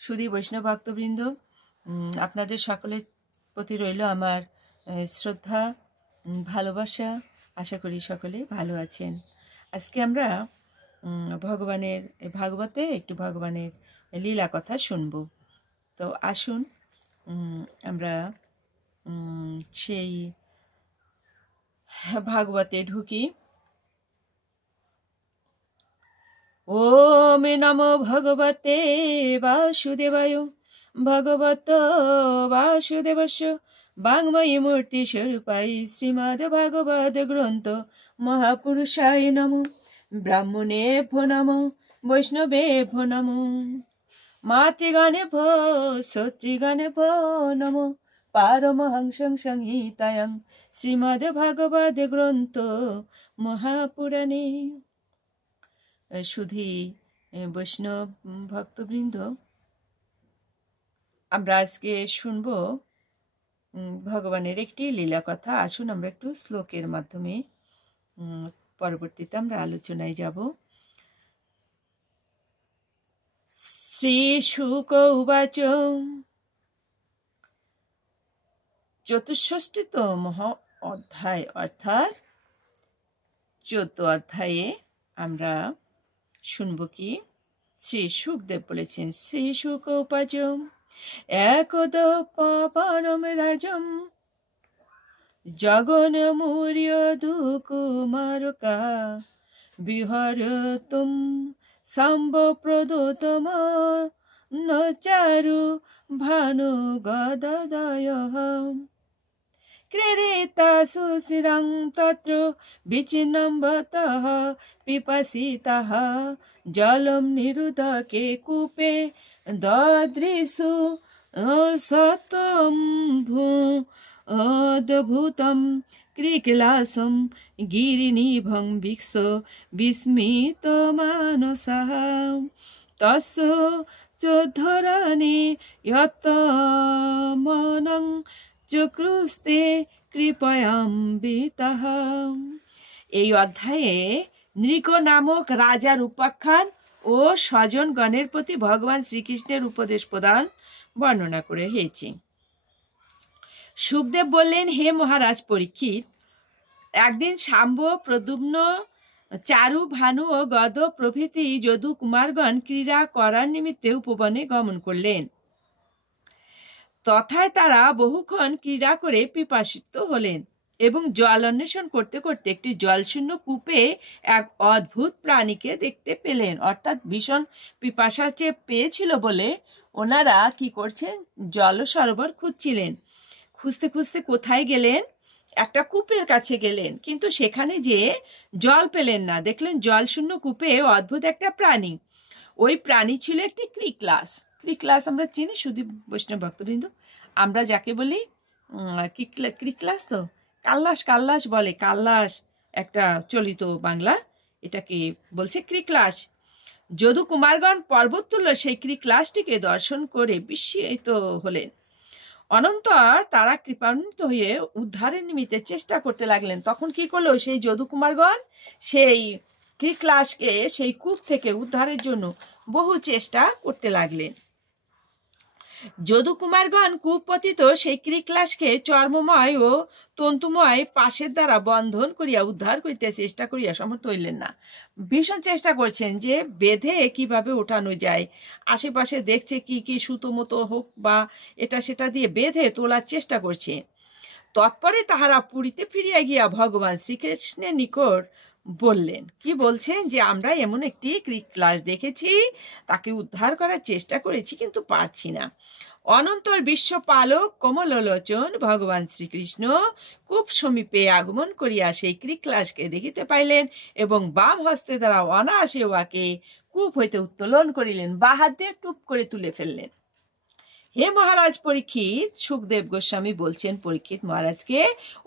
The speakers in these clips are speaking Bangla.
সুধী বৈষ্ণব ভক্তবৃন্দ, আপনাদের সকলের প্রতি রইল আমার শ্রদ্ধা, ভালোবাসা। আশা করি সকলে ভালো আছেন। আজকে আমরা ভগবানের ভাগবতে একটু ভগবানের লীলা কথা শুনব। তো আসুন আমরা সেই ভাগবতে ঢুকি। ওম নমো ভগবতে বাসুদেবায়। ভগবত বাসুদেবস্য বাংময়ী মূর্তি স্বরূপায় শ্রীমদ্ ভাগবত গ্রন্থ মহাপুরুষায় নমো। ব্রাহ্মণেভ্যো নমো, বৈষ্ণবেভ্যো নমো, মাতৃগণেভ্যো সতৃগণেভ্যো নমো। পারমহংসং সংহিতায়াং শ্রীমদ্ ভাগবত গ্রন্থ মহাপুরাণে। সুধী বৈষ্ণব ভক্তবৃন্দ, আমরা আজকে শুনব ভগবানের একটি লীলা কথা। আসুন আমরা একটু শ্লোকের মাধ্যমে পরবর্তীতে আমরা আলোচনায় যাব। শ্রী শুক উবাচ। চতুষ্ষষ্টিতম অধ্যায় অর্থাৎ 14 অধ্যায়ে আমরা শুনব কি শ্রী সুখদেব বলেছেন। শ্রী শুক উপাচ একদ পাবনম রাজম জগন্মূর্য দুকুমারকা বিহরতুম সম্ভপ্রদোতম ন চারু ভানু গদদয়ঃ ক্রীড়িতাসু শিরং তত্র বিচিন্নম্বতঃ পিপাসিতাঃ জলম নিরুদকে কূপে দদৃশু সতম্ভূতম ক্রিকলাসম গিরিনিভং বিক্ষ বিস্মিতমানসঃ তস্য চোদ্ধরণে যতমনং চক্রুস্তে কৃপয়াম্বিতঃ। এই অধ্যায়ে নৃক নামক রাজার উপাখ্যান ও স্বজনগণের প্রতি ভগবান শ্রীকৃষ্ণের উপদেশ প্রদান বর্ণনা করে হয়েছে। সুখদেব বললেন, হে মহারাজ পরীক্ষিত, একদিন শাম্ব, প্রদ্যুম্ন, চারু, ভানু ও গদ প্রভৃতি যদু কুমারগণ ক্রীড়া করার নিমিত্তে উপবনে গমন করলেন। তথায় তারা বহুক্ষণ ক্রীড়া করে পিপাসিত হলেন এবং জল অন্বেষণ করতে করতে একটি জলশূন্য কূপে এক অদ্ভুত প্রাণীকে দেখতে পেলেন। অর্থাৎ ভীষণ পিপাসা পেয়েছিল বলে ওনারা কি করছেন, জল সরোবর খুঁজছিলেন। খুঁজতে খুঁজতে কোথায় গেলেন, একটা কূপের কাছে গেলেন, কিন্তু সেখানে যে জল পেলেন না। দেখলেন জলশূন্য কূপে অদ্ভুত একটা প্রাণী। ওই প্রাণী ছিল একটি ক্রিকলাস। ক্রিকলাস আমরা চিনি সুধী বৈষ্ণব ভক্তবৃন্দ, আমরা যাকে বলি ক্রিকলাস, তো কাল্লাস বলে। কাল্লাস একটা চলিত বাংলা, এটাকে বলছে ক্রিকলাস। যদু কুমারগণ পর্বত তুল্য সেই ক্রিকলাসটিকে দর্শন করে বিস্মিত হলেন। অনন্তর তারা কৃপান্বিত হয়ে উদ্ধারের নিমিত্তে চেষ্টা করতে লাগলেন। তখন কি করলো, সেই যদু কুমারগণ সেই ক্রিকলাসকে সেই কূপ থেকে উদ্ধারের জন্য বহু চেষ্টা করতে লাগলেন। যদু কুমারগণ কূপ পতিত সেই ক্রিকলাসকে চর্মময় ও তন্তুময় পাশের দ্বারা বন্ধন করিয়া উদ্ধার করিতে চেষ্টা করিয়া সমর্থ হইলেন না। ভীষণ চেষ্টা করছেন যে বেঁধে কিভাবে ওঠানো যায়। আশেপাশে দেখছে কি কি সুতো মতো হোক বা এটা সেটা দিয়ে বেঁধে তোলার চেষ্টা করছে। তৎপরে তাহারা পুরীতে ফিরিয়া গিয়া ভগবান শ্রীকৃষ্ণের নিকট বললেন। কি বলছেন, যে আমরা এমন একটি ক্রিকলাস দেখেছি, তাকে উদ্ধার করার চেষ্টা করেছি কিন্তু পারছি না। অনন্তর বিশ্বপালক কমললোচন ভগবান শ্রীকৃষ্ণ কূপ সমীপে আগমন করিয়া সেই ক্রিকলাসকে দেখিতে পাইলেন এবং বাম হস্তে দ্বারা অনায়াসে উহাকে কূপ হইতে উত্তোলন করিলেন, বা হাত দিয়ে টুপ করে তুলে ফেললেন। হে মহারাজ পরীক্ষিত, সুখদেব গোস্বামী বলছেন পরীক্ষিত মহারাজকে,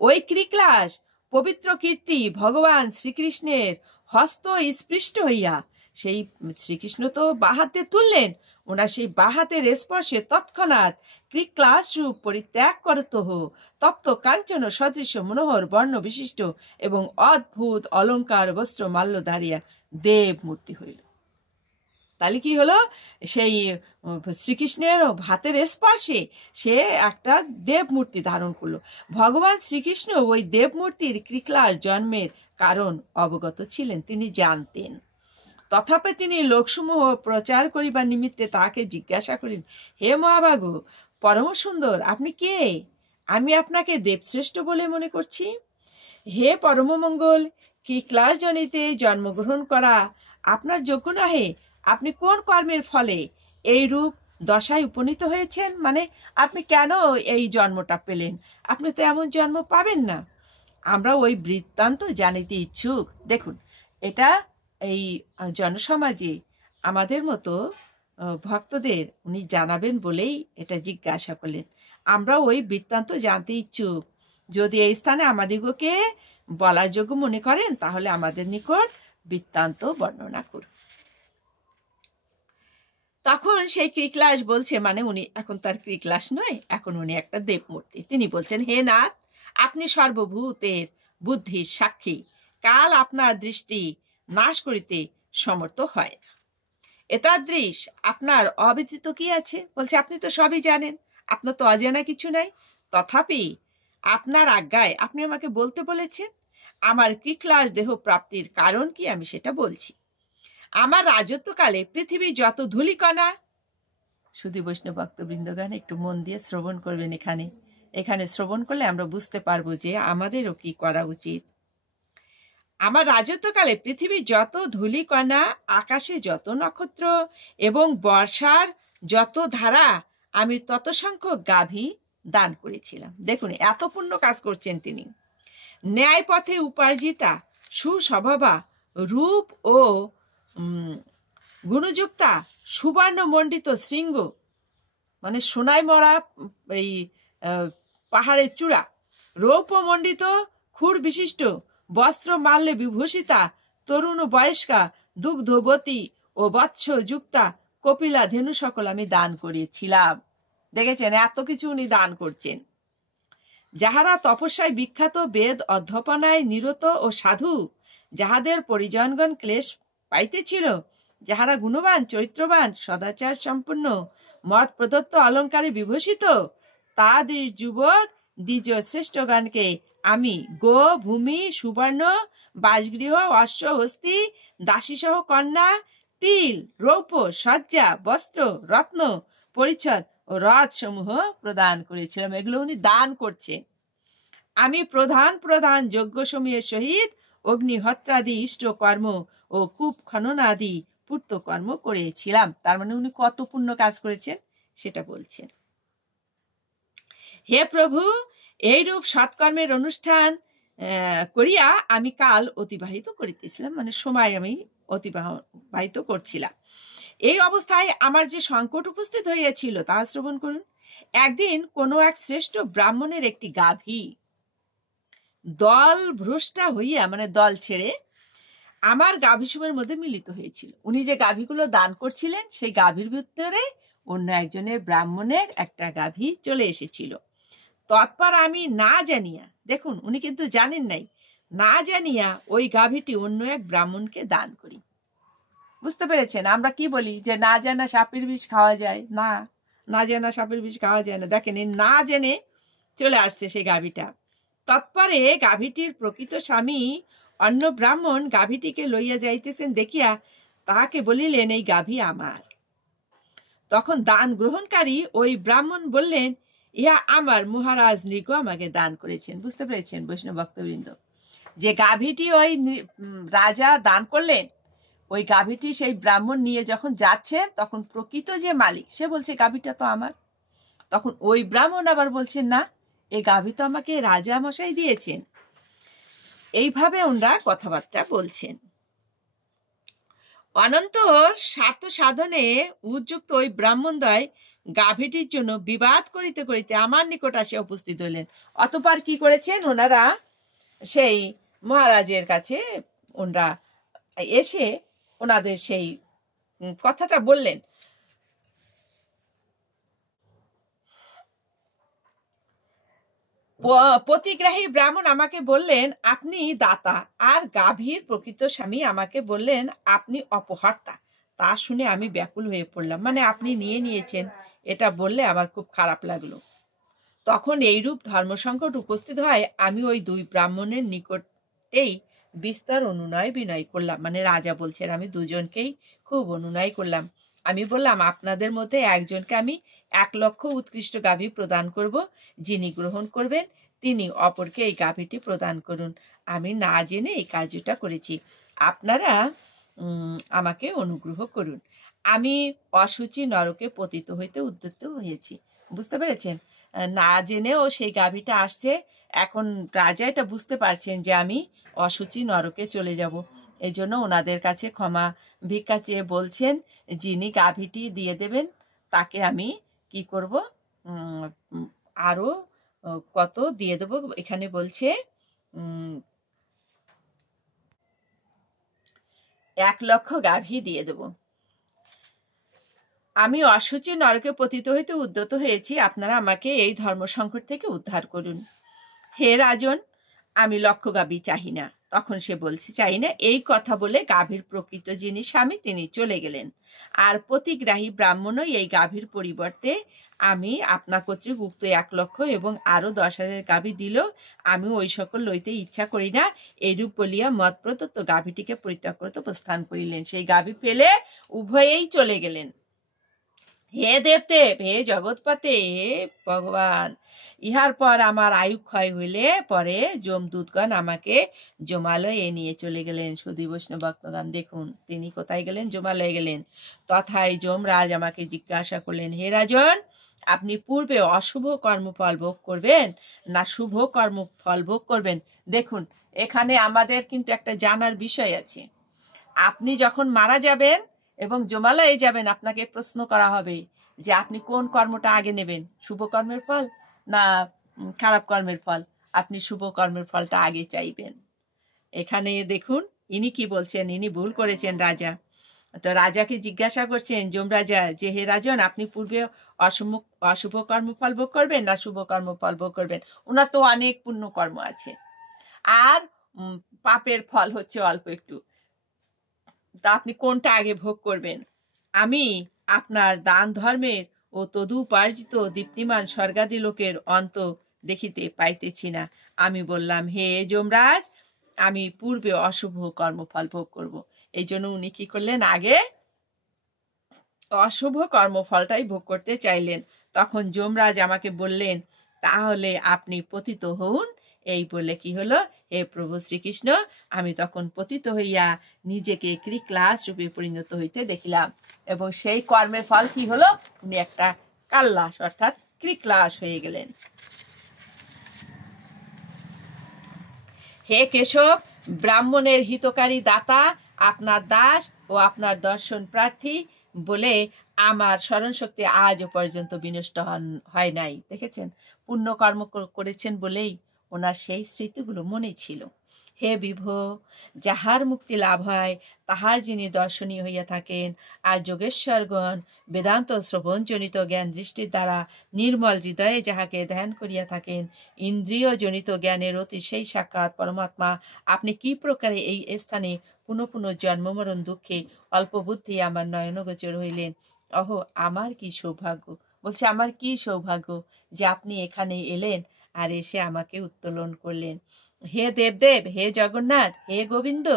ওই ক্রিকলাস পবিত্র কীর্তি ভগবান শ্রীকৃষ্ণের হস্ত স্পৃষ্ট হইয়া, সেই শ্রীকৃষ্ণ তো বাঁ হাতে তুললেন, ওনার সেই বাঁ হাতের স্পর্শে তৎক্ষণাৎ ক্রিকলাস রূপ পরিত্যাগ করত তপ্ত কাঞ্চন সদৃশ্য মনোহর বর্ণ বিশিষ্ট এবং অদ্ভুত অলঙ্কার বস্ত্র মাল্য ধারিয়া দেব মূর্তি হইল। তাহলে কি হলো, সেই শ্রীকৃষ্ণের হাতের স্পর্শে সে একটা দেবমূর্তি ধারণ করলো। ভগবান শ্রীকৃষ্ণ ওই দেবমূর্তির কৃকলার জন্মের কারণ অবগত ছিলেন, তিনি জানতেন। তথাপি তিনি লোকসমূহ প্রচার করিবার নিমিত্তে তাকে জিজ্ঞাসা করেন, হে মহাবাগু, পরম সুন্দর, আপনি কে? আমি আপনাকে দেবশ্রেষ্ঠ বলে মনে করছি। হে পরমমঙ্গল, কৃকলার জনিতে জন্মগ্রহণ করা আপনার যোগ্য নহে। আপনি কোন কর্মের ফলে এই রূপ দশায় উপনীত হয়েছেন? মানে আপনি কেন এই জন্মটা পেলেন? আপনি তো এমন জন্ম পাবেন না। আমরা ওই বৃত্তান্ত জানিতে ইচ্ছুক। দেখুন, এটা এই জনসমাজে আমাদের মতো ভক্তদের উনি জানাবেন বলেই এটা জিজ্ঞাসা করলেন। আমরা ওই বৃত্তান্ত জানতে ইচ্ছুক। যদি এই স্থানে আমাদিগকে বলার যোগ্য মনে করেন, তাহলে আমাদের নিকট বৃত্তান্ত বর্ণনা করুন। তখন সেই কৃকলাস বলছে, মানে উনি এখন তার কৃকলাস নয়, এখন উনি একটা দেবমূর্তি। তিনি বলছেন, হে নাথ, আপনি সর্বভূতের বুদ্ধির সাক্ষী। কাল আপনার দৃষ্টি নাশ করিতে সমর্থ হয় না। এতাদৃশ আপনার অব্যতীত কি আছে? বলছে, আপনি তো সবই জানেন, আপনার তো অজানা কিছু নাই। তথাপি আপনার আজ্ঞায় আপনি আমাকে বলতে বলেছেন। আমার কৃকলাস দেহ প্রাপ্তির কারণ কি, আমি সেটা বলছি। আমার রাজত্বকালে পৃথিবী যত ধূলিকণা, শুধু বৈষ্ণব ভক্তবৃন্দগণ একটু মন দিয়ে শ্রবণ করবেন। এখানে শ্রবণ করলে আমরা বুঝতে পারবো যে আমাদেরও কি করা উচিত। আমার রাজত্বকালে পৃথিবী যত ধূলিকণা, আকাশে যত নক্ষত্র এবং বর্ষার যত ধারা, আমি তত সংখ্যক গাভী দান করেছিলাম। দেখুন, এত পুণ্য কাজ করছেন তিনি। ন্যায় পথে উপার্জিতা, সুস্বভাবা, রূপ ও গুণযুক্তা, সুবর্ণ মণ্ডিত শৃঙ্গ, মানে সোনায় মরা এই পাহাড়ের চূড়া, রৌপ্য মণ্ডিত খুর বিশিষ্ট, বস্ত্র মাল্যে বিভূষিতা, তরুণ বয়স্কা, দুগ্ধবতী ও বৎস যুক্তা কপিলা ধেনু সকল আমি দান করিয়েছিলাম। দেখেছেন, এত কিছু উনি দান করছেন। যাহারা তপস্যায় বিখ্যাত, বেদ অধ্যাপনায় নিরত ও সাধু, যাহাদের পরিজনগণ ক্লেশ পাইতেছিল, যাহারা গুণবান, চরিত্রবান, সদাচার সম্পন্ন, মত প্রদত্ত অলঙ্কারে বিভূষিত, তাদের যুবক দ্বিজ শ্রেষ্ঠগণকে আমি গো, ভূমি, সুবর্ণ, বাসগৃহ, অশ্ব, হস্তি, দাসীসহ কন্যা, তিল, রৌপ্য, সজ্জা, বস্ত্র, রত্ন, পরিচ্ছদ ও রথ সমূহ প্রদান করেছিলাম। এগুলো উনি দান করছে। আমি প্রধান প্রধান যজ্ঞ সমূহের সহিত অগ্নিহত্রাদি ইষ্ট কর্ম ও কূপ খননাদি পূর্ত কর্ম করেছিলাম। তার মানে উনি কত পুণ্য কাজ করেছেন সেটা বলছেন। হে প্রভু, এইরূপ সৎকর্মের অনুষ্ঠান করিয়া আমি কাল অতিবাহিত করিতেছিলাম, মানে সময় আমি অতিবাহিত করছিলাম। এই অবস্থায় আমার যে সংকট উপস্থিত হইয়াছিল তাহা শ্রবণ করুন। একদিন কোনো এক শ্রেষ্ঠ ব্রাহ্মণের একটি গাভী দল ভ্রষ্টা হইয়া, মানে দল ছেড়ে, আমার গাভীসমূহের মধ্যে মিলিত হয়েছিল। উনি যে গাভীগুলো দান করছিলেন, সেই গাভীর ভিতরে অন্য একজনের ব্রাহ্মণের একটা গাভী চলে এসেছিল। তৎপর আমি না জানিয়া, দেখুন উনি কিন্তু জানেন নাই, না জানিয়া ওই গাভীটি অন্য এক ব্রাহ্মণকে দান করি। বুঝতে পেরেছেন? আমরা কি বলি যে না জানা সাপের বিষ খাওয়া যায় না, না জানা সাপের বিষ খাওয়া যায় না। দেখেন, না জেনে চলে আসছে সেই গাভীটা। তৎপরে গাভীটির প্রকৃত স্বামী অন্য ব্রাহ্মণ গাভীটিকে লইয়া যাইতেছেন দেখিয়া তাহাকে বলিলেন, এই গাভী আমার। তখন দান গ্রহণকারী ওই ব্রাহ্মণ বললেন, ইহা আমার মহারাজ নৃগ আমাকে দান করেছেন। বুঝতে পেরেছেন বৈষ্ণব ভক্তবৃন্দ? যে গাভীটি ওই রাজা দান করলেন, ওই গাভীটি সেই ব্রাহ্মণ নিয়ে যখন যাচ্ছেন, তখন প্রকৃত যে মালিক সে বলছে গাভীটা তো আমার। তখন ওই ব্রাহ্মণ আবার বলছেন, না, এই গাভী তো আমাকে রাজা মশাই দিয়েছেন। এইভাবে ওনারা কথাবার্তা বলছেন। অনন্তর স্বার্থ সাধনে উদ্যুক্ত ওই ব্রাহ্মণদ্বয় গাভীটির জন্য বিবাদ করিতে করিতে আমার নিকট আসে উপস্থিত হইলেন। অতঃপর কি করেছেন ওনারা, সেই মহারাজের কাছে ওনারা এসে ওনাদের সেই কথাটা বললেন। প্রতিগ্রাহী ব্রাহ্মণ আমাকে বললেন, আপনি দাতা, আর গাভীর প্রকৃত স্বামী আমাকে বললেন, আপনি অপহর্তা। তা শুনে আমি ব্যাকুল হয়ে পড়লাম। মানে আপনি নিয়েছেন, এটা বললে আমার খুব খারাপ লাগলো। তখন এইরূপ ধর্মসংকট উপস্থিত হয়, আমি ওই দুই ব্রাহ্মণের নিকটেই বিস্তর অনুনয় বিনয় করলাম। মানে রাজা বলছেন, আমি দুজনকেই খুব অনুনয় করলাম। আমি বললাম, আপনাদের মধ্যে একজনকে আমি 1,00,000 উৎকৃষ্ট গাভী প্রদান করব, যিনি গ্রহণ করবেন তিনি অপরকে এই গাভীটি প্রদান করুন। আমি না জেনে এই কার্যটা করেছি, আপনারা আমাকে অনুগ্রহ করুন। আমি অশুচি নরকে পতিত হইতে উদ্যত হয়েছি। বুঝতে পেরেছেন? না জেনেও সেই গাভীটা আসছে। এখন রাজা এটা বুঝতে পারছেন যে আমি অশুচি নরকে চলে যাব। এই জন্য ওনাদের কাছে ক্ষমা ভিক্ষা চেয়ে বলছেন, যিনি গাভীটি দিয়ে দেবেন তাকে আমি কি করব, আরো কত দিয়ে দেবো। এখানে বলছে 1,00,000 গাভী দিয়ে দেব। আমি অশুচি নরকে পতিত হইতে উদ্যত হয়েছি, আপনারা আমাকে এই ধর্ম সংকট থেকে উদ্ধার করুন। হে রাজন, আমি 1,00,000 গাভী চাহি না। তখন সে বলছে, চাই না। এই কথা বলে গাভীর প্রকৃত যিনি স্বামী তিনি চলে গেলেন। আর প্রতিগ্রাহী ব্রাহ্মণই এই গাভীর পরিবর্তে আমি আপনা কর্তৃক উক্ত 1,00,000 এবং আরো 10,000 গাভী দিল, আমি ওই সকল লইতে ইচ্ছা করি না। এইরূপ বলিয়া মত প্রদত্ত গাভীটিকে পরিত্যাগ করতে প্রস্থান করিলেন। সেই গাভী পেলে উভয়েই চলে গেলেন। হে দেবদেব, হে জগৎপতে, হে ভগবান, ইহার পর আমার আয়ু ক্ষয় হইলে পরে যমদূতগণ আমাকে যমালয়ে নিয়ে চলে গেলেন। সুধী বৈষ্ণব ভক্তগণ, দেখুন তিনি কোথায় গেলেন? যমালয়ে গেলেন। তথায় যমরাজ আমাকে জিজ্ঞাসা করলেন, হে রাজন, আপনি পূর্বে অশুভ কর্মফল ভোগ করবেন না শুভ কর্মফল ভোগ করবেন? দেখুন, এখানে আমাদের কিন্তু একটা জানার বিষয় আছে। আপনি যখন মারা যাবেন এবং যমালয়ে যাবেন, আপনাকে প্রশ্ন করা হবে যে আপনি কোন কর্মটা আগে নেবেন, শুভ কর্মের ফল না খারাপ কর্মের ফল? আপনি শুভ কর্মের ফলটা আগে চাইবেন। এখানে দেখুন ইনি কি বলছেন, ইনি ভুল করেছেন রাজা। তো রাজাকে জিজ্ঞাসা করছেন যমরাজা যে, হে রাজন, আপনি পূর্বে অশুভ কর্মফল ভোগ করবেন না শুভ কর্মফল ভোগ করবেন? ওনার তো অনেক পুণ্য কর্ম আছে, আর পাপের ফল হচ্ছে অল্প একটু। তা আপনি কোনটা আগে ভোগ করবেন? আমি আপনার দান ধর্মের ও তদুপার্জিত দীপ্তিমান স্বর্গাদি লোকের অন্ত দেখিতে পাইতেছি না। আমি বললাম, হে যমরাজ, আমি পূর্বে অশুভ কর্মফল ভোগ করব। এই জন্য উনি কি করলেন? আগে অশুভ কর্মফলটাই ভোগ করতে চাইলেন। তখন যমরাজ আমাকে বললেন, তাহলে আপনি পতিত হউন। এই বলে কি হলো, হে প্রভু শ্রীকৃষ্ণ, আমি তখন পতিত হইয়া নিজেকে কৃক্লাস রূপে পরিণত হইতে দেখিলাম। এবং সেই কর্মের ফল কি হলো? উনি একটা কাল্লাস অর্থাৎ কৃক্লাস হয়ে গেলেন। হে কেশব, ব্রাহ্মণের হিতকারী দাতা, আপনার দাস ও আপনার দর্শন প্রার্থী বলে আমার স্মরণ শক্তি আজও পর্যন্ত বিনষ্ট হয় নাই। দেখেছেন, পুণ্যকর্ম করেছেন বলেই ওনার সেই স্মৃতিগুলো মনে ছিল। হে বিভো, যাহার মুক্তি লাভ হয় তাহার যিনি দর্শনীয় হইয়া থাকেন, আর যোগেশ্বরগণ বেদান্ত শ্রবণজনিত জ্ঞান দৃষ্টির দ্বারা নির্মল হৃদয়ে যাহাকে ধ্যান করিয়া থাকেন, ইন্দ্রিয় জনিত জ্ঞানের অতি সেই সাক্ষাৎ পরমাত্মা, আপনি কি প্রকারে এই স্থানে পুনঃ পুনঃ জন্মমরণ দুঃখে অল্প বুদ্ধি আমার নয়নগোচর হইলেন? অহো, আমার কি সৌভাগ্য! বলছে, আমার কি সৌভাগ্য যে আপনি এখানে এলেন আর এসে আমাকে উত্তোলন করলেন। হে দেবদেব, হে জগন্নাথ, হে গোবিন্দ,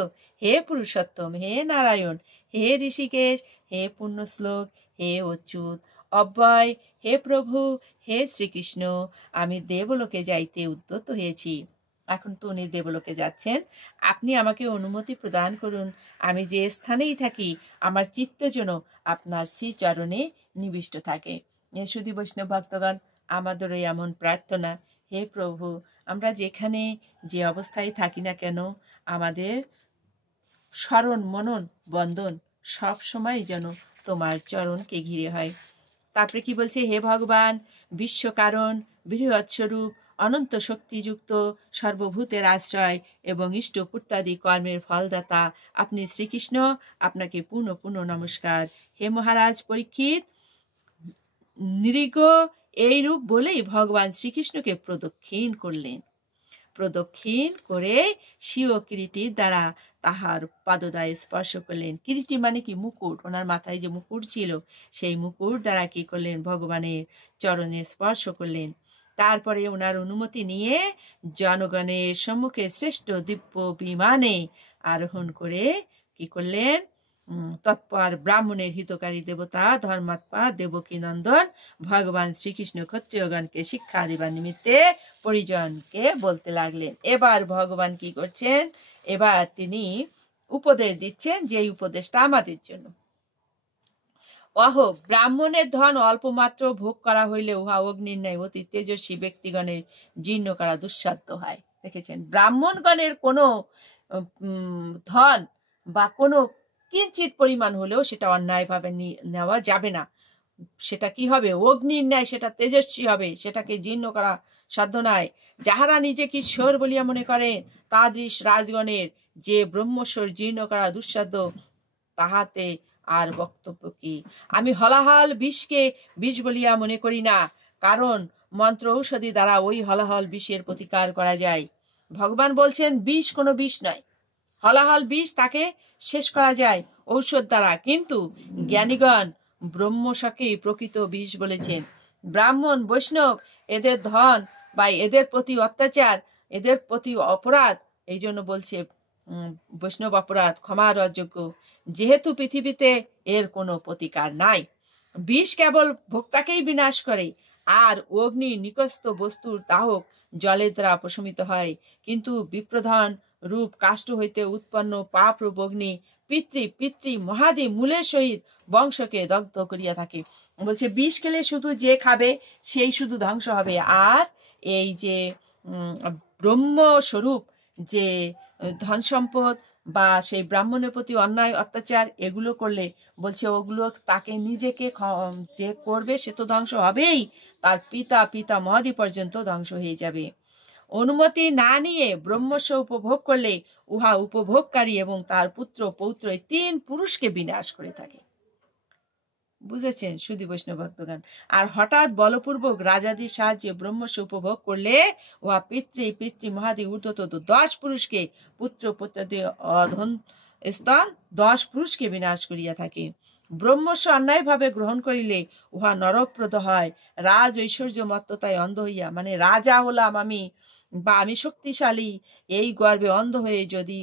হে পুরুষোত্তম, হে নারায়ণ, হে ঋষিকেশ, হে পুণ্যশ্লোক, হে অচ্যুত, অব্যয়, হে প্রভু, হে শ্রীকৃষ্ণ, আমি দেবলোকে যাইতে উদ্যত হয়েছি। এখন তো উনি দেবলোকে যাচ্ছেন। আপনি আমাকে অনুমতি প্রদান করুন, আমি যে স্থানেই থাকি আমার চিত্ত যেন আপনার শ্রীচরণে নিবিষ্ট থাকে। সুধী বৈষ্ণব ভক্তগণ, আমাদেরও এমন প্রার্থনা, হে প্রভু, আমরা যেখানে যে অবস্থায় থাকি না কেন, আমাদের স্মরণ মনন বন্দন সব সময় যেন তোমার চরণকে ঘিরে হয়। তারপরে কি বলছে, হে ভগবান, বিশ্বকারণ, বৃহৎস্বরূপ, অনন্ত শক্তিযুক্ত, সর্বভূতের আশ্রয় এবং ইষ্টপুত্রাদি কর্মের ফলদাতা আপনি শ্রীকৃষ্ণ, আপনাকে পুনঃ পুনঃ নমস্কার। হে মহারাজ পরীক্ষিত, নৃগ এইরূপ বলেই ভগবান শ্রীকৃষ্ণকে প্রদক্ষিণ করলেন। প্রদক্ষিণ করে স্বীয় কিরীটির দ্বারা তাহার পাদদায় স্পর্শ করলেন। কিরীটি মানে কি? মুকুট। ওনার মাথায় যে মুকুট ছিল সেই মুকুট দ্বারা কি করলেন? ভগবানের চরণে স্পর্শ করলেন। তারপরে ওনার অনুমতি নিয়ে জনগণের সম্মুখে শ্রেষ্ঠ দিব্য বিমানে আরোহণ করে কি করলেন? তৎপর ব্রাহ্মণের হিতকারী দেবতা ধর্মাত্মা দেবকী নন্দন ভগবান শ্রীকৃষ্ণ ক্ষত্রিয়গণকে শিক্ষা দেবার নিমিত্তে পরিজনকে বলতে লাগলেন। এবার ভগবান কি করছেন? এবার তিনি উপদেশ দিচ্ছেন, যে উপদেশটা আমাদের জন্য। অহ, ব্রাহ্মণের ধন অল্পমাত্র ভোগ করা হইলে উহা অগ্নির ন্যায় অতি তেজস্বী ব্যক্তিগণের জীর্ণ করা দুঃসাধ্য হয়। দেখেছেন, ব্রাহ্মণগণের কোনো ধন বা কোনো কিঞ্চিত পরিমাণ হলেও সেটা অন্যায়ভাবে নেওয়া যাবে না। সেটা কি হবে? অগ্নির ন্যায় সেটা তেজস্বী হবে, সেটাকে জীর্ণ করা সাধ্য নয়। যাহারা নিজেকে ঈশ্বর বলিয়া মনে করে তাদৃশ রাজগণের যে ব্রহ্মস্বর জীর্ণ করা দুঃসাধ্য, তাহাতে আর বক্তব্য কি? আমি হলাহল বিষকে বিষ বলিয়া মনে করি না, কারণ মন্ত্র ঔষধি দ্বারা ওই হলাহল বিষের প্রতিকার করা যায়। ভগবান বলছেন বিষ কোনো বিষ নয়, হলাহল বিষ তাকে শেষ করা যায় ঔষধ দ্বারা, কিন্তু জ্ঞানীগণ ব্রহ্মশাকে প্রকৃত বিষ বলেছেন। ব্রাহ্মণ বৈষ্ণব এদের ধন বা এদের প্রতি অত্যাচার, এদের প্রতি অপরাধ, এই জন্য বলছে বৈষ্ণব অপরাধ ক্ষমার অযোগ্য, যেহেতু পৃথিবীতে এর কোনো প্রতিকার নাই। বিষ কেবল ভোক্তাকেই বিনাশ করে, আর অগ্নি নিকস্ত বস্তুর দাহক জলের দ্বারা প্রশমিত হয়, কিন্তু বিপ্রধান রূপ কাষ্ঠ হইতে উৎপন্ন পাপ রূপ অগ্নি পিতৃ মহাদি মূলের সহিত বংশকে দগ্ধ করিয়া থাকে। বলছে বিষ খেলে শুধু যে খাবে সেই শুধু ধ্বংস হবে, আর এই যে ব্রহ্মস্বরূপ যে ধন সম্পদ বা সেই ব্রাহ্মণের প্রতি অন্যায় অত্যাচার এগুলো করলে বলছে ওগুলো তাকে নিজেকে যে করবে সে তো ধ্বংস হবেই, তার পিতা মহাদি পর্যন্ত ধ্বংস হয়ে যাবে। অনুমতি না নিয়ে ব্রহ্মস্ব উপভোগ করলে উহা উপভোগকারী এবং তার পুত্র পৌত্র এই 3 পুরুষকে বিনাশ করে থাকে। বুঝেছেন সুধী বৈষ্ণব ভক্তগণ? আর হঠাৎ বলপূর্বক রাজাদির সাহায্যে ব্রহ্মস্ব উপভোগ করলে উহা পিতৃ মহাদি ঊর্ধ্বতত 10 পুরুষকে পুত্র পুত্রাদি অধন স্তন 10 পুরুষকে বিনাশ করিয়া থাকে। ব্রহ্মস্ব অন্যায়ভাবে গ্রহণ করিলে উহা নরকপ্রদ হয়। রাজ ঐশ্বর্য মত্ততায় অন্ধ হইয়া, মানে রাজা হলাম আমি বা আমি শক্তিশালী, এই গর্বে অন্ধ হয়ে যদি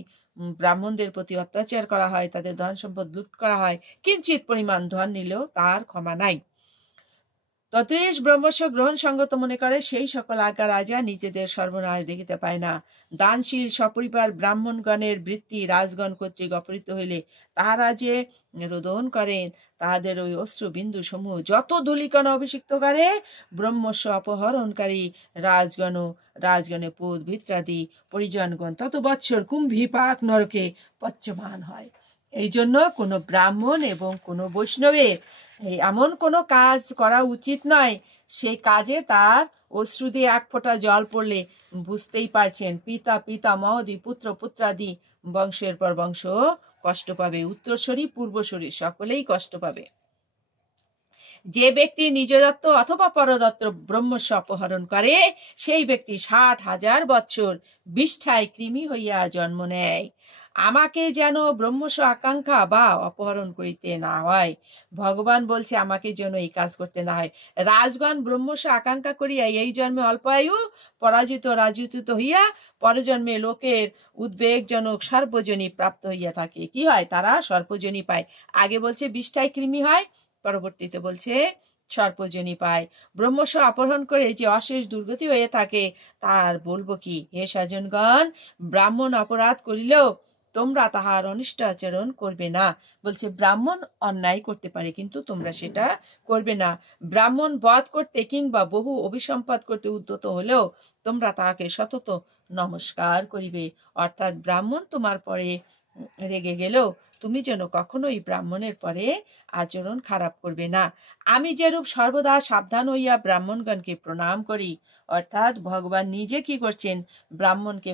ব্রাহ্মণদের প্রতি অত্যাচার করা হয়, তাদের ধন সম্পদ লুট করা হয়, কিঞ্চিত পরিমাণ ধন নিলেও তার ক্ষমা নাই। তদ্দেশ ব্রহ্মস্ব গ্রহণ সঙ্গত মনে করে সেই সকল আজ্ঞা রাজা নিজেদের সর্বনাশ দেখিতে পায় না। দানশীল সপরিবার ব্রাহ্মণগণের বৃত্তি রাজগণ কর্তৃক অপহৃত হইলে তাহারা যে রোদন করেন, তাহাদের ওই অশ্রু বিন্দু সমূহ যত ধূলিকণা অভিষিক্ত করে, ব্রহ্মস্ব অপহরণকারী রাজগণে পুত ভিত্রাদি পরিজনগণ তত বৎসর কুম্ভীপাক নরকে পচ্যমান হয়। এই জন্য কোনো ব্রাহ্মণ এবং কোনো বৈষ্ণবের এমন কোনো কাজ করা উচিত নয়, সেই কাজে তার অশ্রু দিয়ে 1 ফোঁটা জল পড়লে বুঝতেই পারছেন পিতা মহোদী পুত্র পুত্রাদি বংশের পর বংশ কষ্ট পাবে, উত্তরসূরি পূর্বসূরি সকলেই কষ্ট পাবে। যে ব্যক্তি নিজদত্ত অথবা পরদত্ত ব্রহ্মস্ব অপহরণ করে, সেই ব্যক্তি 60,000 বৎসর বিষ্ঠায় কৃমি হইয়া জন্ম নেয়। আমাকে যেন ব্রহ্মস্ব আকাঙ্ক্ষা বা অপহরণ করিতে না হয়। ভগবান বলছে আমাকে যেন এই কাজ করতে না হয়। রাজগণ ব্রহ্মস্ব আকাঙ্ক্ষা করিয়া এই জন্মে অল্প আয়ু রাজুত হইয়া পরজন্মে লোকের উদ্বেগজনক সর্বজনী প্রাপ্ত হইয়া থাকে। কি হয়? তারা সর্বজনী পায়। আগে বলছে বিষ্ঠায় কৃমি হয়, পরবর্তীতে বলছে সর্পজনী পায়। ব্রহ্মস্ব অপহরণ করে যে অশেষ দুর্গতি হয়ে থাকে, তার বলবো কি? হে স্বজনগণ, ব্রাহ্মণ অপরাধ করিলেও তোমরা তাহার অনিষ্ট আচরণ করবে না। বলছে ব্রাহ্মণ অন্যায় করতে পারে, কিন্তু তোমরা সেটা করবে না। ব্রাহ্মণ বধ করতে কিংবা বহু অভিসম্পাদ করতে উদ্যত হলেও তোমরা তাহাকে সতত নমস্কার করিবে। অর্থাৎ ব্রাহ্মণ তোমার পরে রেগে গেলেও তুমি যেন কখনোই ব্রাহ্মণের পরে আচরণ খারাপ করবে না। আমি যেরূপ সর্বদা সাবধান হইয়া ব্রাহ্মণগণকে প্রণাম করি, অর্থাৎ ভগবান নিজে কি করছেন? ব্রাহ্মণকে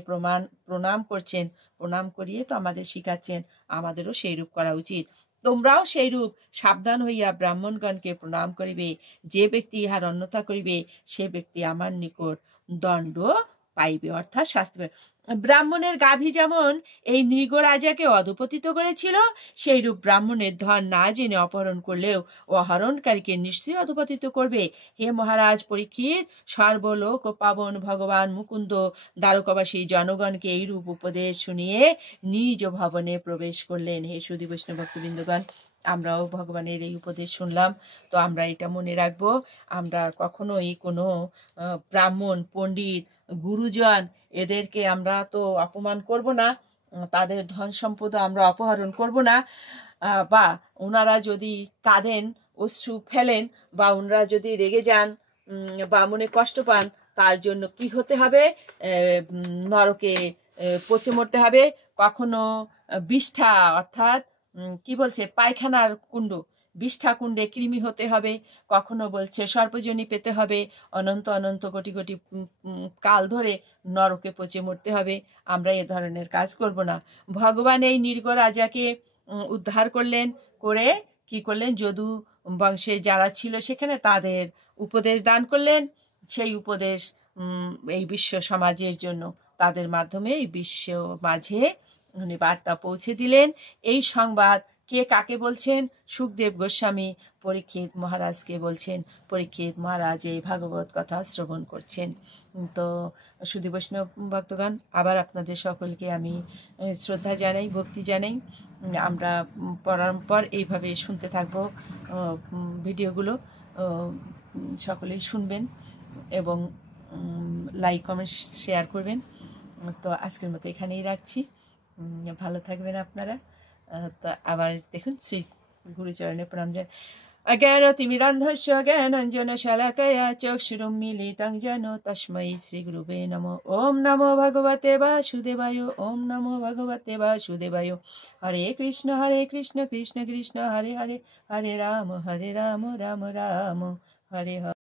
প্রণাম করছেন, প্রণাম করিয়ে তো আমাদের শিখাচ্ছেন আমাদেরও সেই রূপ করা উচিত। তোমরাও সেই রূপ সাবধান হইয়া ব্রাহ্মণগণকে প্রণাম করিবে। যে ব্যক্তি ইহার অন্যথা করিবে, সে ব্যক্তি আমার নিকট দণ্ড পাইবে, অর্থাৎ শাস্তি পাইবে। ব্রাহ্মণের গাভী যেমন এই নৃগ রাজাকে অধপতিত করেছিল, সেইরূপ ব্রাহ্মণের ধন না জেনে অপহরণ করলেও অহরণকারীকে নিশ্চয়ই অধপতিত করবে। হে মহারাজ পরীক্ষিত, সর্বলোক ও পাবন ভগবান মুকুন্দ দ্বারকাবাসী জনগণকে এইরূপ উপদেশ শুনিয়ে নিজ ভবনে প্রবেশ করলেন। হে সুধী বৈষ্ণব ভক্তবৃন্দগণ, আমরাও ভগবানের এই উপদেশ শুনলাম, তো আমরা এটা মনে রাখবো, আমরা কখনোই কোনো ব্রাহ্মণ, পণ্ডিত, গুরুজন এদেরকে আমরা তো অপমান করব না, তাদের ধন সম্পদ আমরা অপহরণ করব না, বা ওনারা যদি কাঁদেন, অশ্রু ফেলেন, বা ওনারা যদি রেগে যান বা মনে কষ্ট পান, তার জন্য কি হতে হবে? নরকে পচে মরতে হবে। কখনো বিষ্ঠা, অর্থাৎ কি বলছে, পায়খানার কুণ্ড, বিষ্ঠা কুণ্ডে কৃমি হতে হবে, কখনো বলছে সর্পজনী পেতে হবে, অনন্ত অনন্ত কোটি কোটি কাল ধরে নরকে পচে মরতে হবে। আমরা এ ধরনের কাজ করব না। ভগবান এই নৃগ রাজাকে উদ্ধার করলেন, করে কি করলেন, যদু বংশে যারা ছিল সেখানে তাদের উপদেশ দান করলেন। সেই উপদেশ এই বিশ্ব সমাজের জন্য তাদের মাধ্যমে এই বিশ্ব মাঝে উনি বার্তা পৌঁছে দিলেন। এই সংবাদ কে কাকে বলছেন? সুখদেব গোস্বামী পরীক্ষিত মহারাজকে বলছেন। পরীক্ষিত মহারাজ এই ভাগবত কথা শ্রবণ করছেন। তো সুধী বৈষ্ণব ভক্তগণ, আবার আপনাদের সকলকে আমি শ্রদ্ধা জানাই, ভক্তি জানাই। আমরা পরম্পর এইভাবে শুনতে থাকবো ভিডিওগুলো, সকলেই শুনবেন এবং লাইক কমেন্ট শেয়ার করবেন। তো আজকের মতো এখানেই রাখছি, ভালো থাকবেন আপনারা। তো আবার দেখুন, শ্রী গুরুচরণে প্রণাম জানাই। অজ্ঞানতিমিরান্ধস্য জ্ঞানাঞ্জনশলাকয়া চক্ষুরুন্মিলিतं येन তস্मै শ্রীগুরুবে নমঃ। ওম নমো ভগবতে বাসুদেবায়। ওম নমো ভগবতে বাসুদেবায়। হরে কৃষ্ণ কৃষ্ণ কৃষ্ণ হরে হরে, হরে রাম রাম রাম হরে হরে।